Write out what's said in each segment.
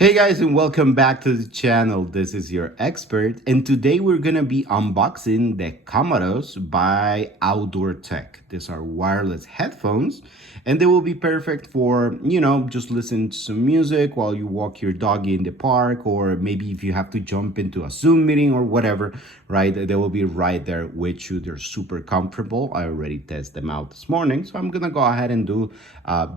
Hey guys, and welcome back to the channel. This is your expert, and today we're gonna be unboxing the Komodos by Outdoor Tech. These are wireless headphones, and they will be perfect for, just listen to some music while you walk your doggy in the park, or maybe if you have to jump into a Zoom meeting or whatever, right? They will be right there with you. They're super comfortable. I already tested them out this morning, so I'm gonna go ahead and do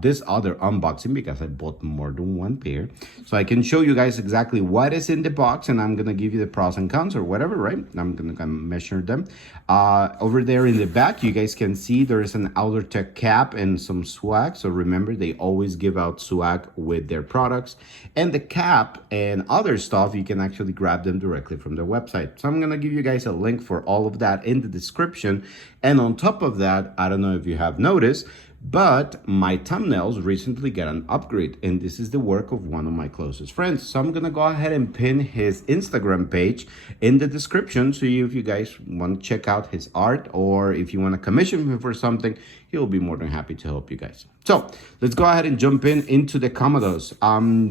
this other unboxing because I bought more than one pair. So I can show you guys exactly what is in the box, and I'm gonna give you the pros and cons or whatever, right? I'm gonna measure them. Over there in the back, you guys can see there is an Outdoor Tech cap and some swag. So remember, they always give out swag with their products. And the cap and other stuff, you can actually grab them directly from their website. So I'm gonna give you guys a link for all of that in the description. And on top of that, I don't know if you have noticed, but my thumbnails recently got an upgrade, and this is the work of one of my closest friends. So I'm gonna go ahead and pin his Instagram page in the description. So if you guys want to check out his art, or if you want to commission him for something, he'll be more than happy to help you guys. So let's go ahead and jump into the Komodos.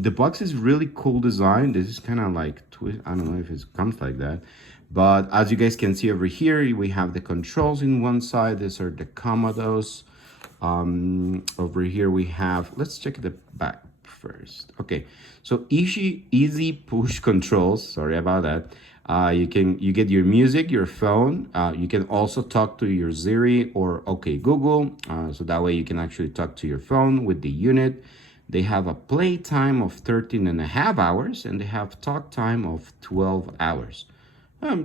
The box is really cool design. This is kind of like twist. I don't know if it comes like that. But as you guys can see over here, we have the controls in one side. These are the Komodos. Over here we have, let's check the back first. Okay, so easy push controls. Sorry about that. You get your music, your phone. You can also talk to your Siri or OK Google. So that way you can actually talk to your phone with the unit. They have a play time of 13.5 hours, and they have talk time of 12 hours.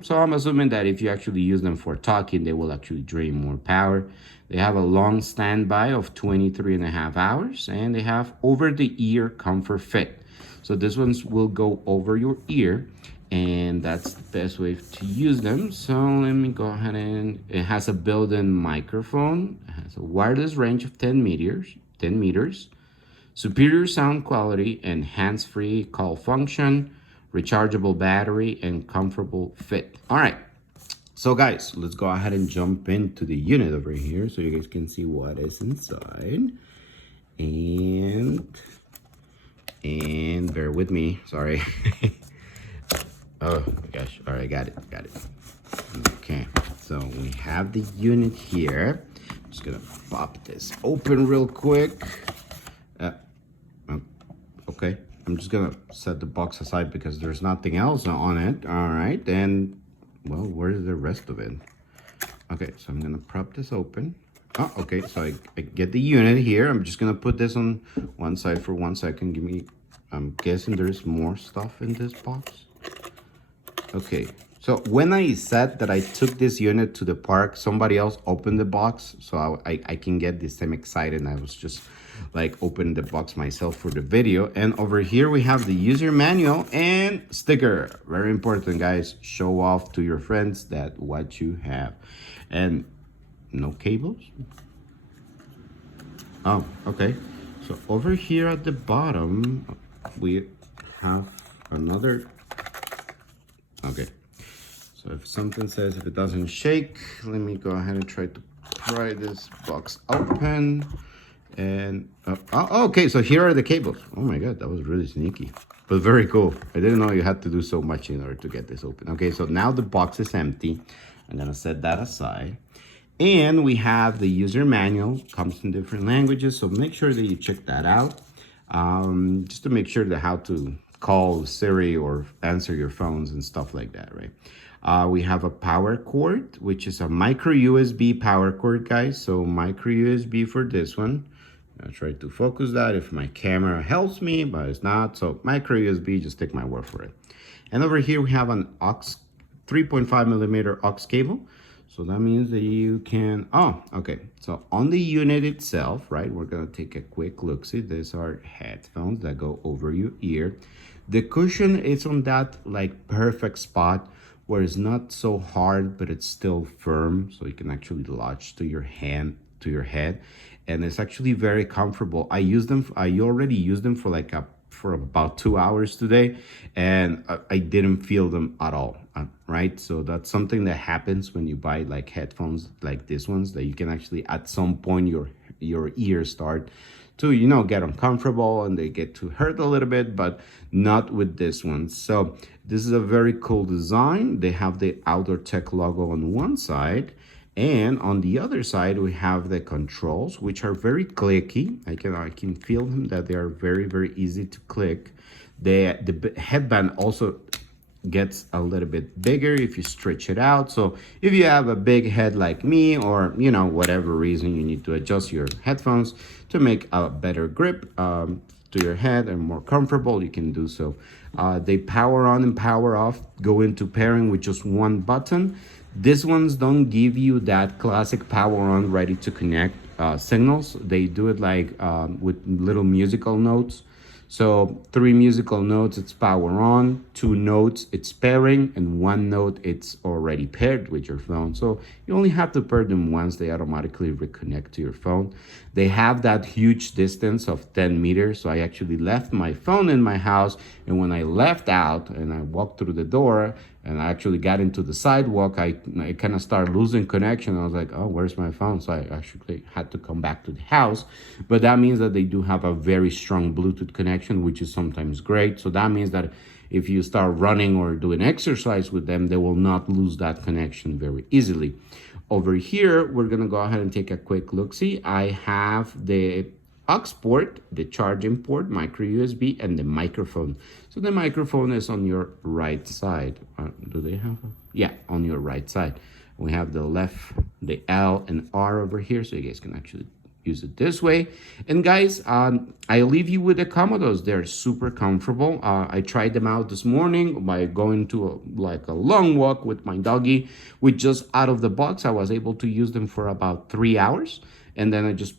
So I'm assuming that if you actually use them for talking, they will actually drain more power. They have a long standby of 23.5 hours, and they have over-the-ear comfort fit. So this ones will go over your ear, and that's the best way to use them. So let me go ahead, and it has a built-in microphone. It has a wireless range of 10 meters, superior sound quality and hands-free call function, rechargeable battery, and comfortable fit. All right, so guys, let's go ahead and jump into the unit over here so you guys can see what is inside. And bear with me, sorry. Oh my gosh, all right, got it. Okay, so we have the unit here. I'm just gonna pop this open real quick. Okay, I'm just gonna set the box aside because there's nothing else on it. All right, and well, where's the rest of it? Okay, so I'm gonna prop this open. Oh, okay, so I get the unit here. I'm just gonna put this on one side for 1 second. I'm guessing there's more stuff in this box. Okay, so when I said that I took this unit to the park, somebody else opened the box, so I can get this time excited. I was just like opening the box myself for the video. And over here we have the user manual and sticker. Very important, guys. Show off to your friends that what you have. And no cables. Oh, okay. So over here at the bottom, we have another. Okay. So if something says if it doesn't shake, let me go ahead and try to pry this box open. And okay, so here are the cables. Oh my god, that was really sneaky, but very cool. I didn't know you had to do so much in order to get this open. Okay, so now the box is empty. I'm gonna set that aside. And we have the user manual. Comes in different languages, so make sure that you check that out. Just to make sure that how to call Siri or answer your phones and stuff like that, right? We have a power cord, which is a micro USB power cord, guys. So micro USB for this one. I'll try to focus that if my camera helps me, but it's not. So micro USB, just take my word for it. And over here we have an aux 3.5 millimeter aux cable. So that means that you can, okay. So on the unit itself, right, we're gonna take a quick look. See, these are headphones that go over your ear. The cushion is on that like perfect spot where it's not so hard, but it's still firm. So you can actually lodge to your hand, to your head. And it's actually very comfortable. I already used them for for about 2 hours today, and I didn't feel them at all, right? So that's something that happens when you buy like headphones like these ones, that you can actually at some point your ears start to get uncomfortable and they get to hurt a little bit, but not with this one. So this is a very cool design. They have the Outdoor Tech logo on one side, and on the other side we have the controls, which are very clicky. I can feel them, that they are very easy to click. The headband also gets a little bit bigger if you stretch it out. So if you have a big head like me, or whatever reason you need to adjust your headphones to make a better grip to your head and more comfortable, you can do so. They power on and power off, go into pairing with just one button. These ones don't give you that classic power on ready to connect signals. They do it like with little musical notes. So 3 musical notes, it's power on, 2 notes, it's pairing, and 1 note, it's already paired with your phone. So you only have to pair them once, they automatically reconnect to your phone. They have that huge distance of 10 meters. So I actually left my phone in my house, and when I left out and I walked through the door and I actually got into the sidewalk, I kind of started losing connection. I was like, oh, where's my phone? So I actually had to come back to the house. But that means that they do have a very strong Bluetooth connection, which is sometimes great. So that means that if you start running or doing exercise with them, they will not lose that connection very easily. Over here, we're gonna go ahead and take a quick look-see. I have the aux port, the charging port, micro USB, and the microphone. So the microphone is on your right side. Do they have yeah, on your right side. We have the the L and R over here, so you guys can actually use it this way. And guys, I leave you with the Komodos. They're super comfortable. I tried them out this morning by going to a long walk with my doggy. With just out of the box, I was able to use them for about 3 hours. And then I just,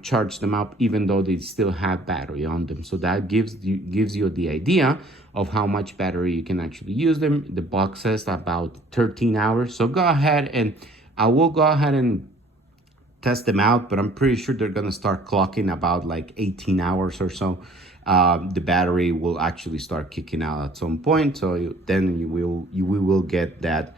charged them up, even though they still have battery on them. So that gives you the idea of how much battery you can actually use them. The box says about 13 hours. So go ahead, and I will go ahead and test them out, but I'm pretty sure they're gonna start clocking about like 18 hours or so. The battery will actually start kicking out at some point. So then we will get that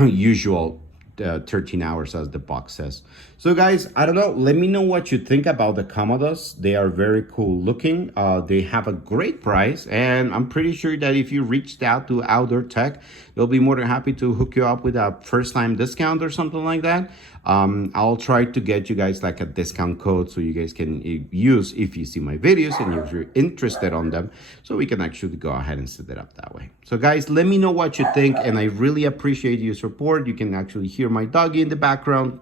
usual 13 hours as the box says. So guys, I don't know, let me know what you think about the Komodos. They are very cool looking. They have a great price, and I'm pretty sure that if you reached out to Outdoor Tech, they'll be more than happy to hook you up with a first time discount or something like that. I'll try to get you guys like a discount code so you guys can use if you see my videos and if you're interested on them, so we can actually go ahead and set it up that way. So guys, let me know what you think, and I really appreciate your support. You can actually hear my doggy in the background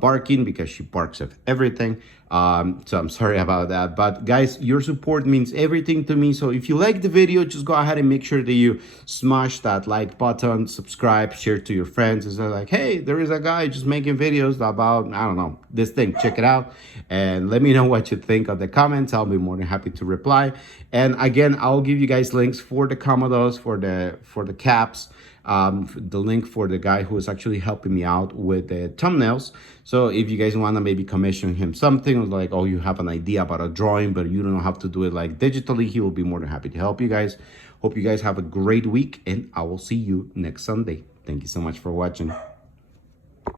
barking because she barks at everything. So I'm sorry about that, but guys, your support means everything to me. So if you like the video, just go ahead and make sure that you smash that like button, subscribe, share to your friends, and say like, hey, there is a guy just making videos about, I don't know, this thing. Check it out, and let me know what you think of the comments. I'll be more than happy to reply. And again, I'll give you guys links for the Komodos, for the caps, the link for the guy who is actually helping me out with the thumbnails. So if you guys want to maybe commission him something, like, oh, you have an idea about a drawing, but you don't know how to do it like digitally, he will be more than happy to help you guys. Hope you guys have a great week, and I will see you next Sunday. Thank you so much for watching.